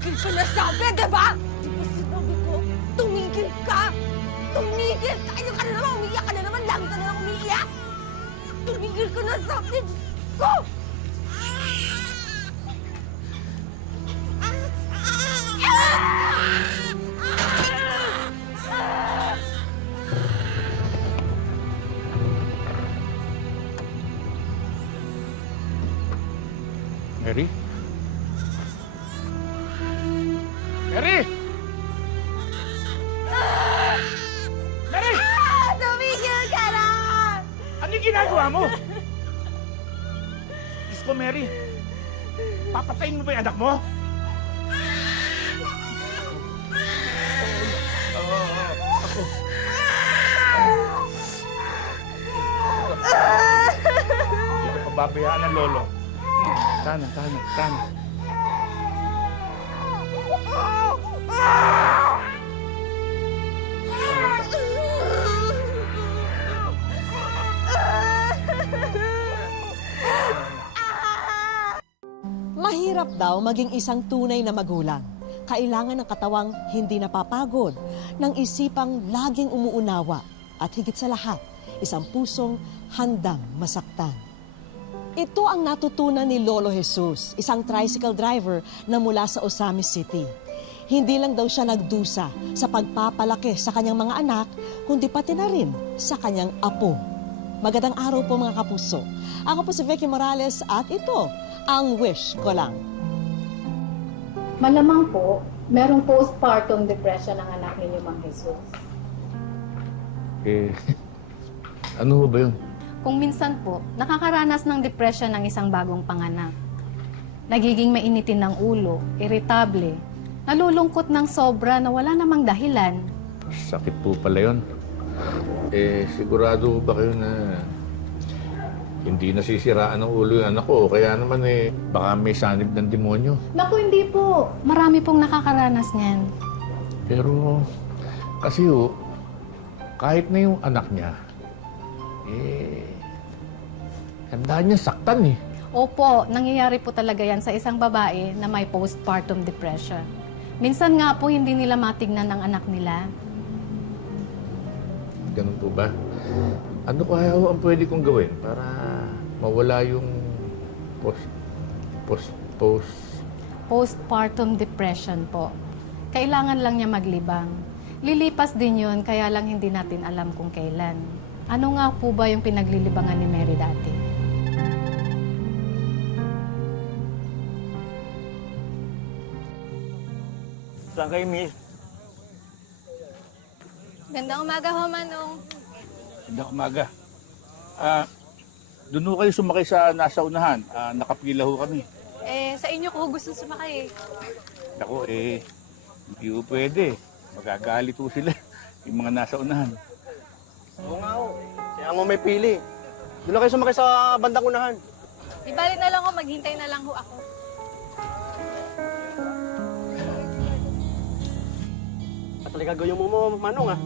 Tumigil ka na sabi, diba? Di ba sinabi ko, tumigil ka! Tumigil ka! Ayun ka na naman, umiiyak ka na naman, lagi ka na naman umiiyak! Tumigil ka na sabi, Diyos ko! Mary? Mary! Mary! Tumigil ka na! Ano yung ginagawa mo? Diyos ko, Mary. Papatayin mo ba yung anak mo? Hindi ka pababayaan ng lolo. Tana. Mahirap daw maging isang tunay na magulang. Kailangan ng katawang hindi napapagod, ng isipang laging umuunawa, at higit sa lahat, isang pusong handang masaktan. Ito ang natutunan ni Lolo Jesus, isang tricycle driver na mula sa Osamis City. Hindi lang daw siya nagdusa sa pagpapalaki sa kanyang mga anak, kundi pati na rin sa kanyang apo. Magandang araw po mga kapuso. Ako po si Vicky Morales at ito ang Wish Ko Lang. Malamang po, merong postpartum depression ang anak ninyo, Mang Jesus. Ano ba yun? Kung minsan po, nakakaranas ng depression ng isang bagong panganak. Nagiging mainitin ng ulo, irritable, nalulungkot ng sobra na wala namang dahilan. Sakit po pala yun. Sigurado ba kayo na hindi nasisiraan ng ulo yung anak ko? Kaya naman baka may sanib ng demonyo. Naku, hindi po. Marami pong nakakaranas niyan. Pero, kasi kahit na yung anak niya, handa niya saktan Opo, nangyayari po talaga yan sa isang babae na may postpartum depression. Minsan nga po hindi nila matignan ng anak nila. Ganun po ba? Ano kaya ang pwede kong gawin para mawala yung Postpartum depression po. Kailangan lang niya maglibang. Lilipas din yun, kaya lang hindi natin alam kung kailan. Ano nga po ba yung pinaglilibangan ni Mary dati? Saan kayo, miss? Gandang umaga ho, Manong. Gandang umaga. Doon ho kayo sumakay sa nasa unahan. Nakapila ho kami. Sa inyo ko gusto sumakay. Naku, hindi ho pwede. Magagalit ho sila. Yung mga nasa unahan. Oo nga ho. Kaya mo may pili. Doon na kayo sumakay sa bandang unahan. Di bali na lang ho, maghintay na lang ho ako. At talaga gawin mo, Manong, ha?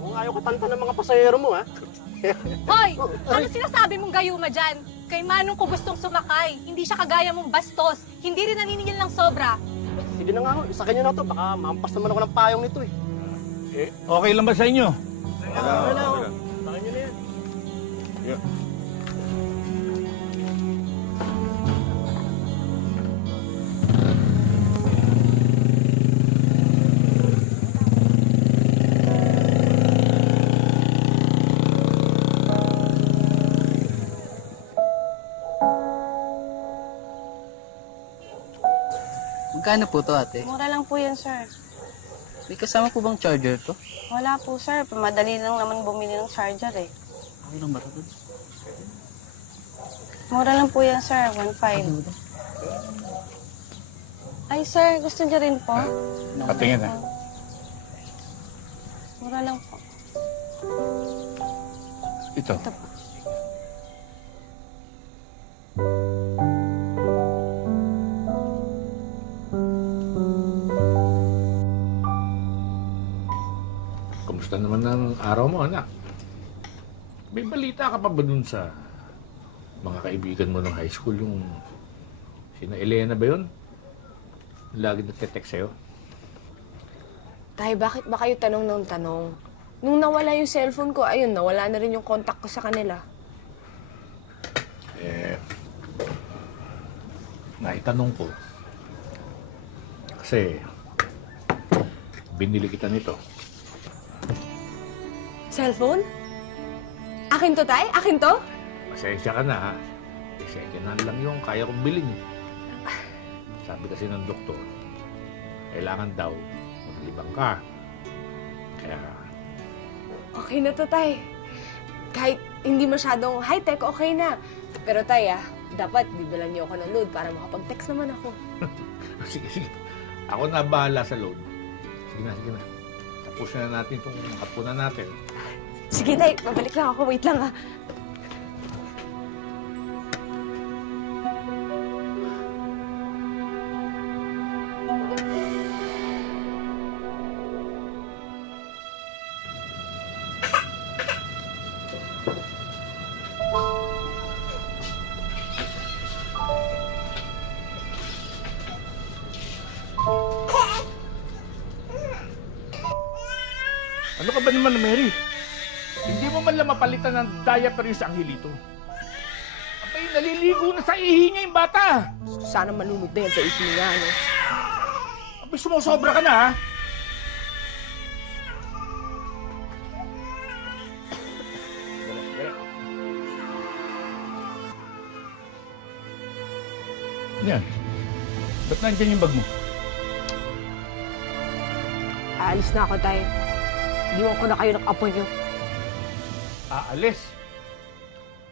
Kung ayaw katanta ng mga pasahero mo, ha? Hoy! Ano sinasabi mong gayuma dyan? Kay Manong ko gustong sumakay. Hindi siya kagaya mong bastos. Hindi rin naniningil ng sobra. Sige na nga ho, isa kanyo na to. Baka mampas naman ako ng payong nito, eh. Okay lang ba sa inyo? Okay na ho. Baka nyo na yan. Yeah. Magkano po to, ate? Mura lang po yan, sir. May kasama po bang charger to? Wala po, sir. Madali lang naman bumili ng charger, eh. Okay lang ba ito? Mura lang po yan, sir. 1.5. Ay, sir. Gusto niyo rin po? Patingin Mura lang po. Ito. Ito po. Kamusta naman ang araw mo, anak? May balita ka pa ba dun sa mga kaibigan mo ng high school, yung sina Elena ba yun? lagi nagte-text sa'yo? Tay, bakit ba kayo tanong ng tanong? Nung nawala yung cellphone ko, ayun, nawala na rin yung contact ko sa kanila. Naitanong ko. Kasi, binili kita nito. Cellphone? Akin to, Tay? Akin to? Pasensya ka na, ha? Second hand lang yung kaya kong bilhin. Sabi kasi ng doktor, kailangan daw maglibang ka. Kaya, Okay na to, Tay. Kahit hindi masyadong high-tech, okay na. Pero, Tay, dapat bibilan niyo ako ng load para makapag-text naman ako. sige, sige. Ako na bahala sa load. Sige na, sige na. Tapusin na natin itong hapunan natin. Sige, Tay. Babalik lang ako. Wait lang, ha. Ano ka ba naman, Mary? Hindi mo man lang mapalitan ng diaper yung sa Angelito. Abay, naliligo na sa ihi niya yung bata. Sana malunod na yan sa ipin niya, no? Abay, sumusobra ka na, ha? Yan. Ba't nandiyan yung bag mo? Aalis na ako, Tay. Iwan ko na kayo ng apo niyo. Aalis?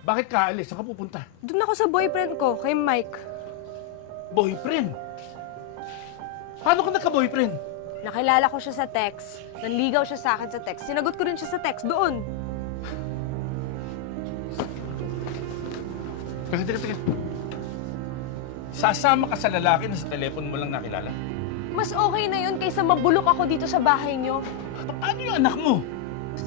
Bakit ka aalis? Saan ka pupunta? Doon ako sa boyfriend ko, kay Mike. Boyfriend? Paano ka nagka-boyfriend? Nakilala ko siya sa text. Nanligaw siya sa akin sa text. Sinagot ko rin siya sa text doon. Teka. Sasama ka sa lalaki na sa telepono mo lang nakilala? Mas okay na yun kaysa mabulok ako dito sa bahay niyo. Paano yung anak mo?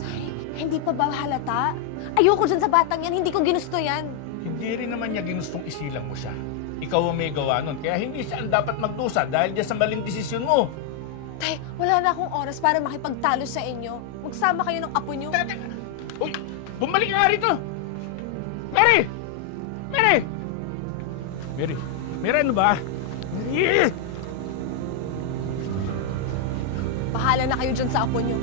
Ay, hindi pa ba halata? Ayoko dyan sa batang yan. Hindi ko ginusto yan. Hindi rin naman niya ginustong isilang mo siya. Ikaw ang may gawa nun. Kaya hindi siya ang dapat magdusa dahil diyan sa maling desisyon mo. Tay, wala na akong oras para makipagtalo sa inyo. Magsama kayo ng apo niyo. Teka. Uy, bumalik ka nga rito! Mary! Mary! Mary, ano ba? Mary! Bahala na kayo dyan sa apo niyo.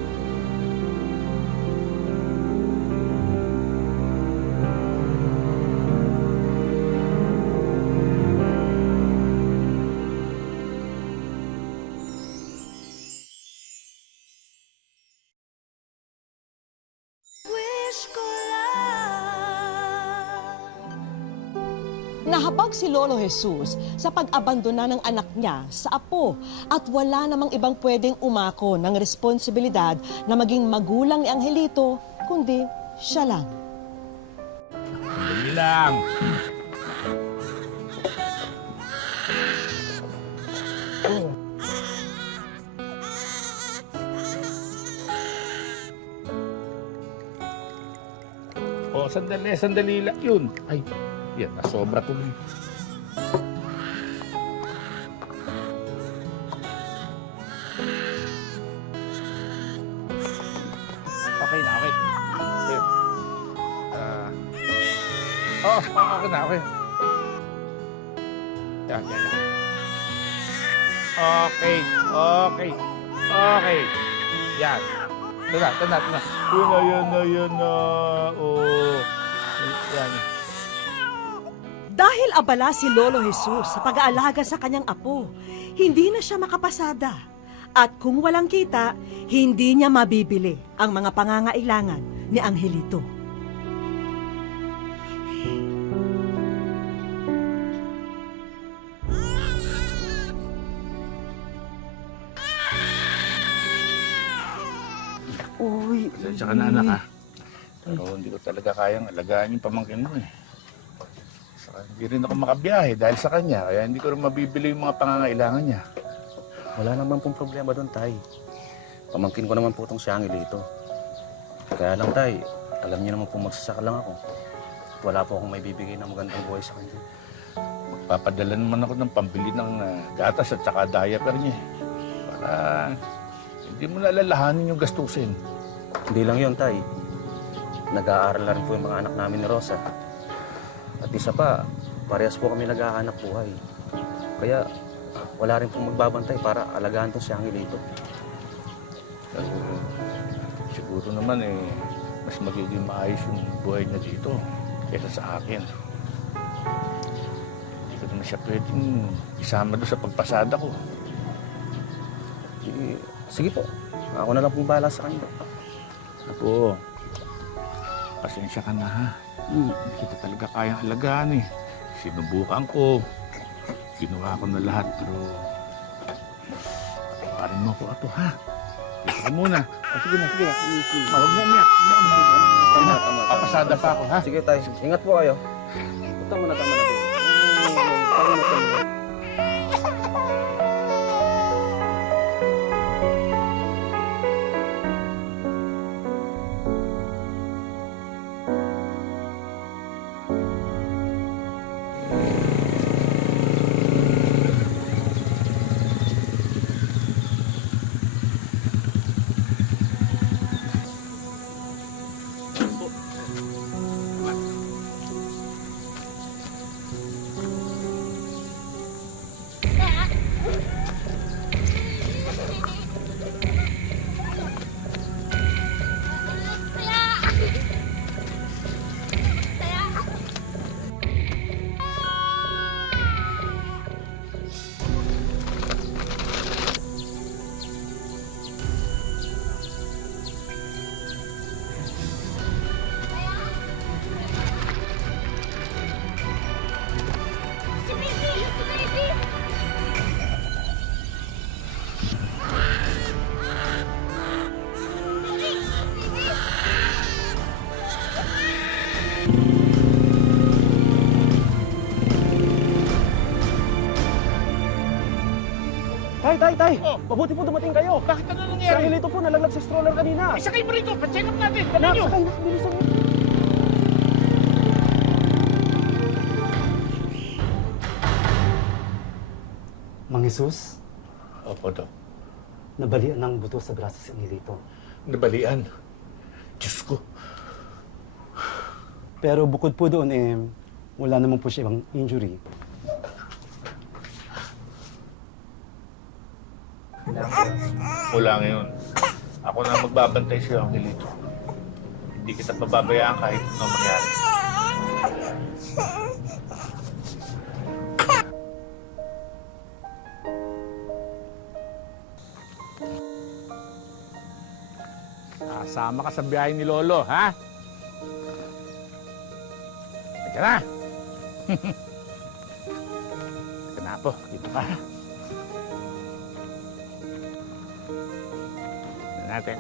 Nahabag si Lolo Jesus sa pag-abandona ng anak niya sa apo at wala namang ibang pwedeng umako ng responsibilidad na maging magulang ni Angelito, kundi siya lang. Dali lang. Oh, sandali lang yun. Ay, yan, nasobra tuloy. Okay na, okay. Okay. Okay na, okay. Yan. Okay. Yan. Ito na. Yun na. Oh. Yan. Dahil abala si Lolo Jesus sa pag-aalaga sa kanyang apo, hindi na siya makapasada. At kung walang kita, hindi niya mabibili ang mga pangangailangan ni Angelito. Uy. Pasensya ka na, anak, ha? Pero hindi ko talaga kayang alagaan yung pamangkin mo, eh. Saka hindi rin ako makabiyahe dahil sa kanya, kaya hindi ko rin mabibili yung mga pangangailangan niya. Wala naman pong problema doon, Tay. Pamangkin ko naman po itong si Angelito. Kaya lang, Tay, alam niyo naman po magsasaka lang ako. Wala po akong may bibigay na magandang buhay sa kanya. Papadala naman ako ng pambili ng gatas at saka diaper niya. Para hindi mo nalalahanin yung gastusin. Hindi lang yun, Tay. Nag-aaral na rin po yung mga anak namin ni Rosa. At isa pa, parehas po kami nag-aanak buhay. Kaya wala rin pong magbabantay para alagaan tong si Angelito. Siguro naman mas magiging maayos yung buhay niya dito kaysa sa akin. Hindi ko naman siya pwedeng isama doon sa pagpasada ko. Sige po, ako na lang pong bahala sa kanya. Apo, pasensya ka na ha. Hindi kita talaga kayang alagaan eh. Sinubukan ko. Ginawa ko na lahat pero parin mo ko ato ha. Dito ka muna. Sige na. Huwag na niya. Papasada pa ako ha. Sige, Tay. Ingat po kayo. Tama na po. Tama na. Tay! Oh. Mabuti po dumating kayo. Bakit ano Si nangyari? Angelito po nalaglag sa stroller kanina. Isakay mo rito. Pa-check up natin. Dali Anak, nyo. sakay na. Bilisan mo. Mang Jesus, Opo, Dok. nabalian ng buto sa braso si Angelito. Nabalian. Diyos ko. Pero bukod po doon, wala naman po siya ibang injury. Mula ngayon, ako na magbabantay sa'yo, Angelito. Hindi kita pababayaan kahit anong mangyari. Kasama ka sa biyahe ni Lolo, ha? Teka na! Teka na po, dito ka. Natin.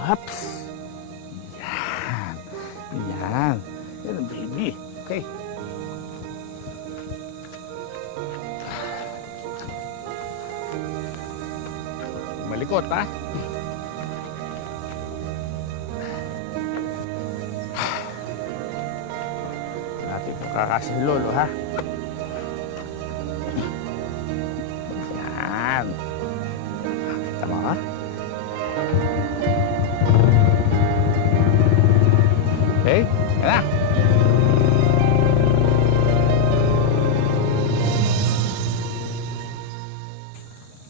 Ups! Yan. Yan. Yan ang baby. Okay. Malikot, ha? Natin ito kakasin ni Lolo, ha? Yan. Kita mo, ha? Okay, yan na.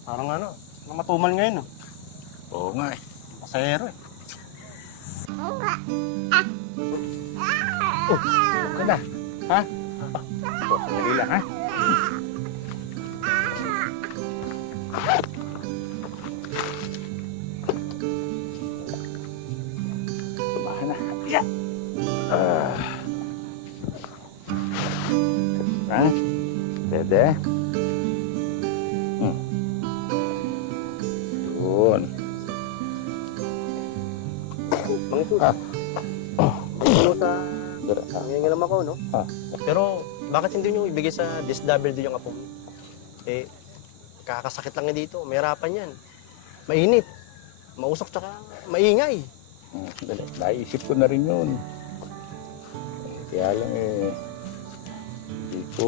Parang matumal ngayon. Oo nga eh. Pasahero eh. Oh, ka na. Ha? Oh, dali lang, ha? Tumahan na. Yeah. Ha? Dede? Yun. Mang Jesus, nangingilam ako, no? Ah. Pero bakit hindi nyo ibigay sa DSWD yung apo mo? Kakasakit lang niya dito. Mahirapan yan. Mainit. Mausok tsaka maingay. Dali. Naisip ko na rin yun. Kaya lang Hindi ko...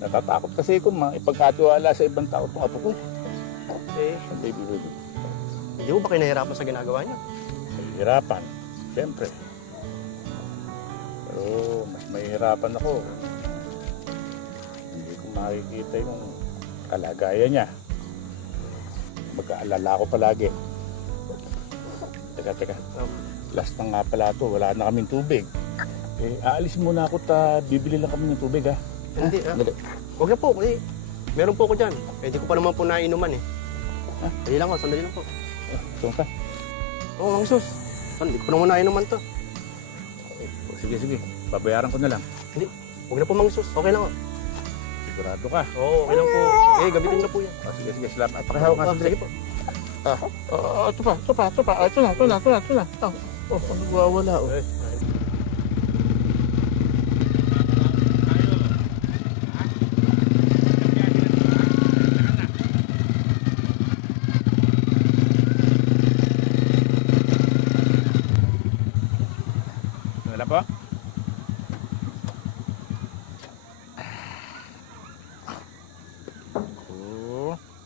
Natatakot kasi kung ipagkatiwala sa ibang tao itong apo ko. Eh, Baby, baby. hindi ko ba kayo nahihirapan sa ginagawa niyo? Mahihirapan, siyempre. Pero mas mahihirapan ako. Hindi ko makikita yung kalagayan niya. Mag-aalala ako palagi. Teka. Last na nga pala ito, wala na kaming tubig. Aalis muna ako bibili lang kami ng tubig ha. Hindi, Dali. Huwag na po. Meron po ko dyan. Pwede ko pa naman po nainuman eh. Dali lang po, sandali lang po. Saan ka? Oo, Mang Sus. Hindi ko pa naman nainuman to. Sige. Babayaran ko na lang. Huwag na po, Mang Sus. Okay lang po. Sigurado ka. Oo, okay lang po. Gabitin na po yan. Sige. Salamat. Pakihaw nga. Sige po. Ito pa. Ito na. Nagwawala. Wala po?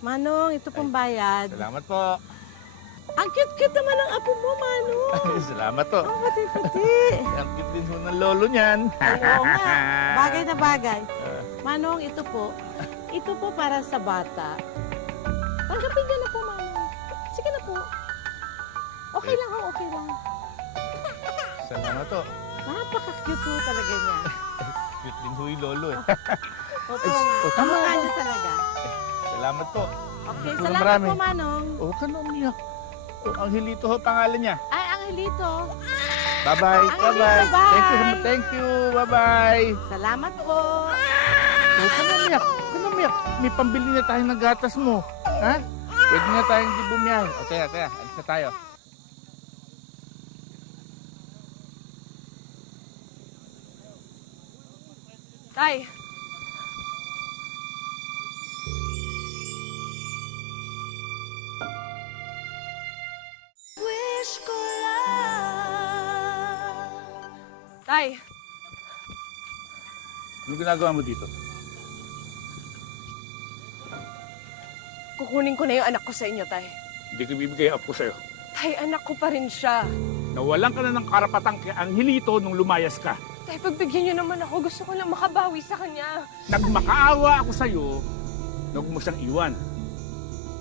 Manong, ito pong bayad. Salamat po. Ang cute-cute naman ng apo mo, Manong. Salamat po. Ang puti-puti. Ang cute din ho ng lolo niyan. Oo nga. Bagay na bagay. Manong, ito po. Ito po para sa bata. Tanggapin ka na po, Manong. Sige na po. Okay lang ho, okay lang. Salamat po. Napaka-cute po talaga niya. Cute din ho yung lolo eh. Opo nga. Kamukha niya talaga. Salamat po. Okay, Ito na salamat marami. po, Manong. Huwag ka na umiyak. Angelito ho pangalan niya. Ay, Angelito. Bye-bye. Angelito, bye. Thank you. Bye-bye. Salamat po. Huwag ka na umiyak. Huwag ka na umiyak. May pambili na tayo ng gatas mo. Ha? Pwede na tayong di bumiyahe. O, teka. Alis na tayo. Tay, Tay, Anong ginagawa mo dito? kukunin ko na yung anak ko sa inyo, Tay. Hindi ko bibigay up ko sa'yo. Tay, anak ko pa rin siya. Nawalan ka na ng karapatang kay Angelito nung lumayas ka. Tay, pagbigyan niyo naman ako. Gusto ko lang makabawi sa kanya. Nagmakaawa ako sa'yo, huwag mo siyang iwan.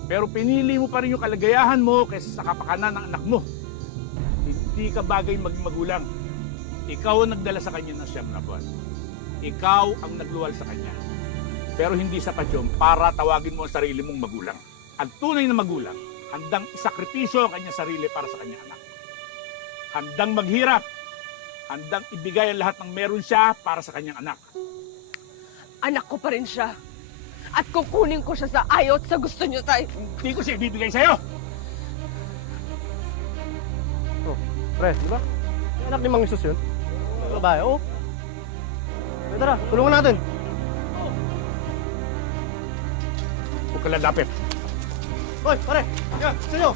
Pero pinili mo pa rin yung kalagayahan mo kaysa sa kapakanan ng anak mo. Hindi ka bagay maging magulang. Ikaw ang nagdala sa kanya ng 7 na buwan. Ikaw ang nagluwal sa kanya. Pero hindi sapat yun para tawagin mo ang sarili mong magulang. Ang tunay na magulang, handang isakripisyo ang kanyang sarili para sa kanyang anak. Handang maghirap. Handang ibigay ang lahat ng meron siya para sa kanyang anak. Anak ko pa rin siya. At kukunin ko siya sa ayaw at sa gusto niyo, Tay. Hindi ko siya ibibigay sa'yo. Pre, di ba? Yung anak ni Mang Sus yun. Babae, oo. Tara, tulungan natin. Huwag ka lalapit. Hoy, pare! Yan, sa'yo!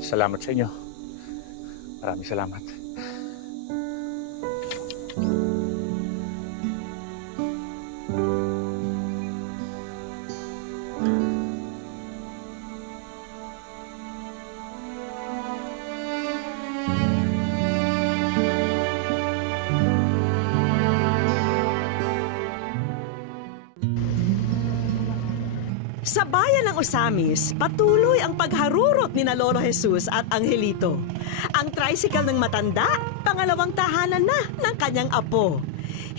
Salamat sa inyo. Maraming salamat. Sa bayan ng Osamis, patuloy ang pagharurot ni na Lolo Jesus at Angelito. Ang tricycle ng matanda, pangalawang tahanan na ng kanyang apo.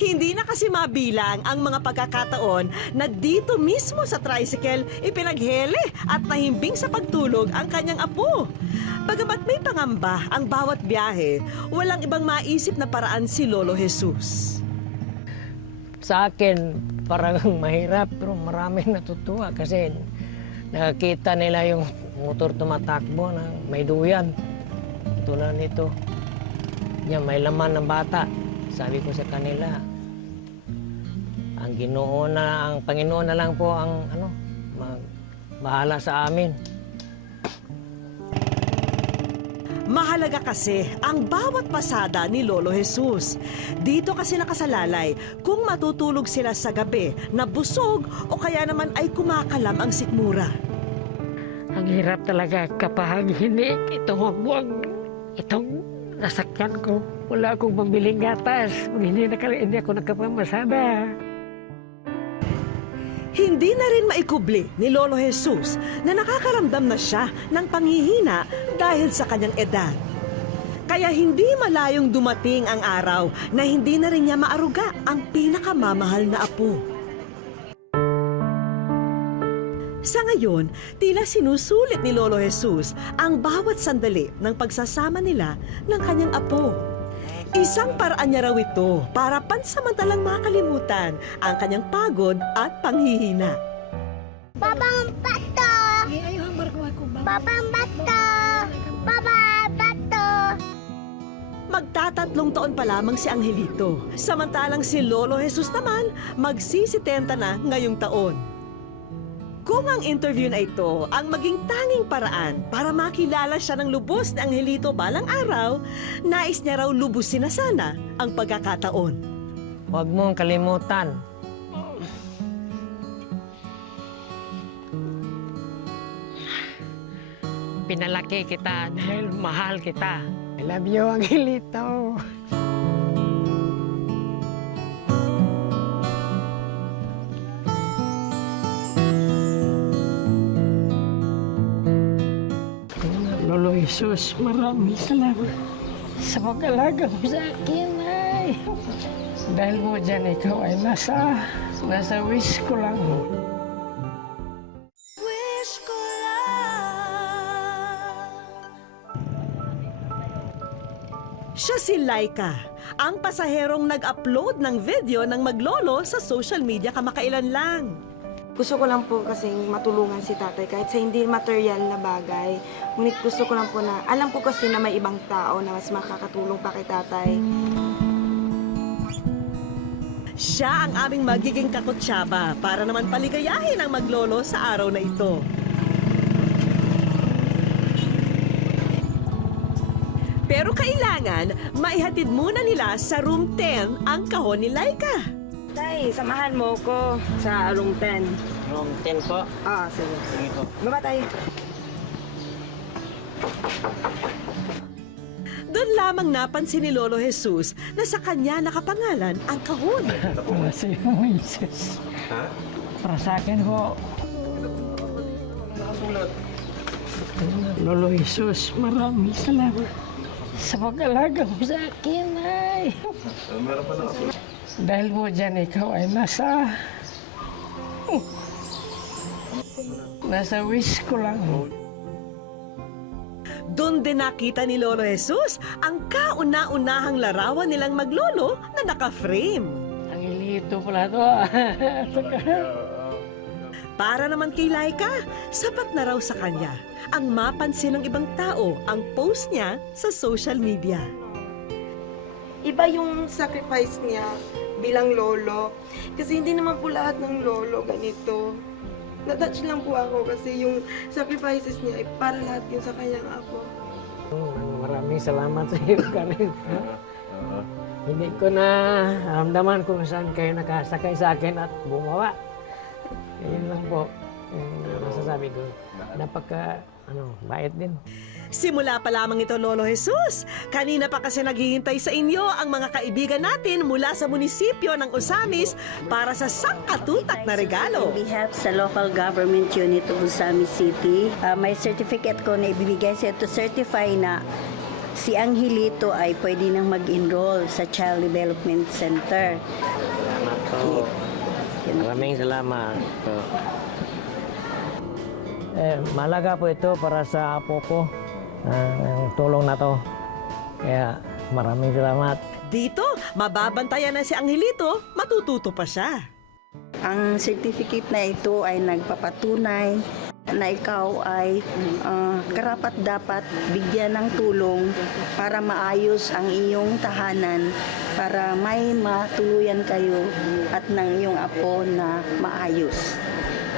Hindi na kasi mabilang ang mga pagkakataon na dito mismo sa tricycle ipinaghele at nahimbing sa pagtulog ang kanyang apo. Bagamat may pangamba ang bawat biyahe, walang ibang maisip na paraan si Lolo Jesus. Sa akin, parang mahirap pero maraming natutuwa kasi nakakita nila yung motor tumatakbo na may duyan. Tulad nito. Yan, may laman ng bata. Sabi ko sa kanila, ang Panginoon na lang po ang bahala sa amin. Mahalaga kasi ang bawat pasada ni Lolo Jesus. Dito kasi nakasalalay kung matutulog sila sa gabi na busog o kaya naman ay kumakalam ang sikmura. Ang hirap talaga kapag hindi itong wagwag, itong nasakyan ko. Wala akong pambiling gatas. Hindi ako nakapamasada. Hindi na rin maikubli ni Lolo Jesus na nakakaramdam na siya ng panghihina dahil sa kanyang edad. Kaya hindi malayong dumating ang araw na hindi na rin niya maaruga ang pinakamamahal na apo. Sa ngayon, tila sinusulit ni Lolo Jesus ang bawat sandali ng pagsasama nila ng kanyang apo. Isang paraan niya raw ito para pansamantalang makalimutan ang kanyang pagod at panghihina. Babang bato! Babang bato! Babang bato! Magtatatlong taon pa lamang si Angelito, samantalang si Lolo Jesus naman magsisitenta na ngayong taon. Kung ang interview na ito ang maging tanging paraan para makilala siya ng lubos ni Angelito balang araw, nais niya raw lubusin na sana ang pagkakataon. Huwag mong kalimutan. Pinalaki kita dahil mahal kita. I love you, Angelito. Lolo Jesus, maraming salamat sa pag-alaga mo sa akin, ay. Dahil mo dyan, ikaw ay nasa wish ko lang. Wish ko lang. Siya si Laika, ang pasaherong nag-upload ng video ng maglolo sa social media kamakailan lang. Gusto ko lang po kasing matulungan si tatay kahit sa hindi material na bagay. Ngunit gusto ko lang po na, alam ko kasi na may ibang tao na mas makakatulong pa kay tatay. Siya ang aming magiging kakutsaba para naman paligayahin ang maglolo sa araw na ito. Pero kailangan, maihatid muna nila sa room 10 ang kahon ni Laika. Tay, samahan mo ko sa room 10. Room 10 po. Ah, sige. Sige po. Baba tayo. Doon lamang napansin ni Lolo Jesus na sa kanya nakapangalan ang kahon. Para sa iyo, Jesus. Ha? Para sa akin ho. Lolo Jesus, maraming salamat sa pag-alaga mo sa akin, ay. Meron pa na. Dahil mo dyan, ikaw ay nasa wish ko lang. Doon din nakita ni Lolo Jesus ang kauna-unahang larawan nilang maglolo na naka-frame. Ang ilito pala to. Para naman kay Laika, sapat na raw sa kanya ang mapansin ng ibang tao ang post niya sa social media. Iba yung sacrifice niya bilang lolo. Kasi hindi naman po lahat ng lolo ganito. Na-touch lang po ako kasi yung sacrifices niya ay para lahat yun sa kanyang apo. Maraming salamat sa iyo, Karen. Hindi ko na ramdaman kung saan kayo nakasakay sa akin at bumawa. Ayun lang po yung masasabi ko. Bait din. Simula pa lamang ito, Lolo Jesus. Kanina pa kasi naghihintay sa inyo ang mga kaibigan natin mula sa munisipyo ng Osamis para sa sangkatutak na regalo. On behalf sa local government unit of Osamis City, may certificate ko na ibibigay sa to certify na si Angelito ay pwede nang mag-enroll sa Child Development Center. Salamat po. Maraming salamat po. Malaga po ito para sa apo ko. Ang tulong na to. Kaya maraming salamat. Dito, mababantayan na si Angelito, matututo pa siya. Ang certificate na ito ay nagpapatunay na ikaw ay karapat-dapat bigyan ng tulong para maayos ang iyong tahanan, para may matuluyan kayo at ng iyong apo na maayos.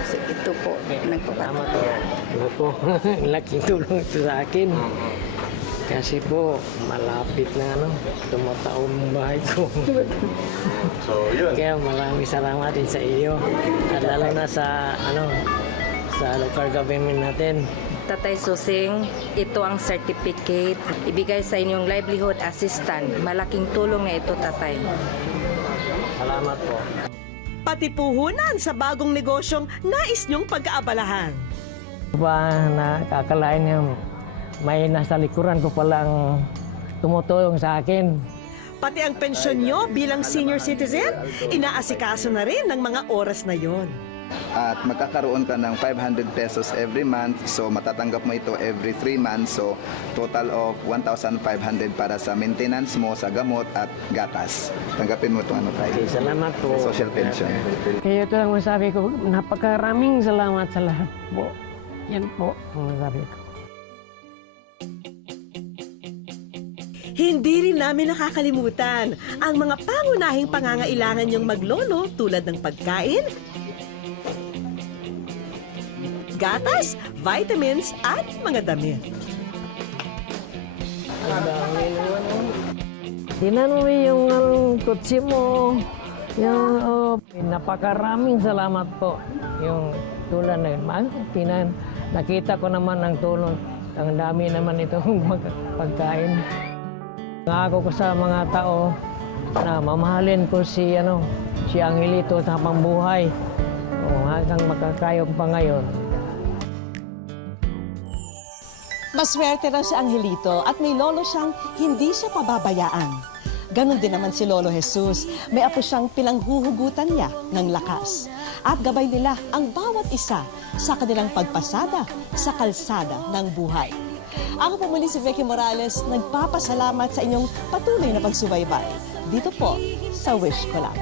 So, ito po, nagpapatunay. Ito po, laking tulong ito sa akin. Kasi po, malapit na tumataon ang bahay ko. So, yun. Kaya maraming salamat din sa iyo. At lalo na sa, sa local government natin. Tatay Susing, ito ang certificate. Ibigay sa inyong livelihood assistant. Malaking tulong na ito, tatay. Salamat po. Pati puhunan sa bagong negosyong nais niyong pag-aabalahan. Ba, nakakalain niya, may nasa likuran ko palang tumutulong sa akin. Pati ang pensyon niyo bilang senior citizen, inaasikaso na rin ng mga oras na yon. At magkakaroon ka ng 500 pesos every month. So matatanggap mo ito every 3 months. So total of 1,500 para sa maintenance mo, sa gamot at gatas. Tanggapin mo itong tayo. Salamat po. Social pension. Kaya ito lang masabi ko, napakaraming salamat sa lahat po. Yan po ang masabi ko. Hindi rin namin nakakalimutan ang mga pangunahing pangangailangan niyong maglolo tulad ng pagkain, gatas, vitamins at mga damit. Tinan mo yung kutsi mo. Napakaraming salamat po. Yung tulad na yun. Nakita ko naman ang tulong. Ang dami naman itong pagkain. Nangako ko sa mga tao na mamahalin ko si Angelito sa pambuhay. Hanggang makakayog pa ngayon. Maswerte raw si Angelito at may lolo siyang hindi siya pababayaan. Ganon din naman si Lolo Jesus. May apo siyang pinanghuhugutan niya ng lakas. At gabay nila ang bawat isa sa kanilang pagpasada sa kalsada ng buhay. Ako po muli si Vicky Morales, nagpapasalamat sa inyong patuloy na pagsubaybay. Dito po sa Wish Ko Lang.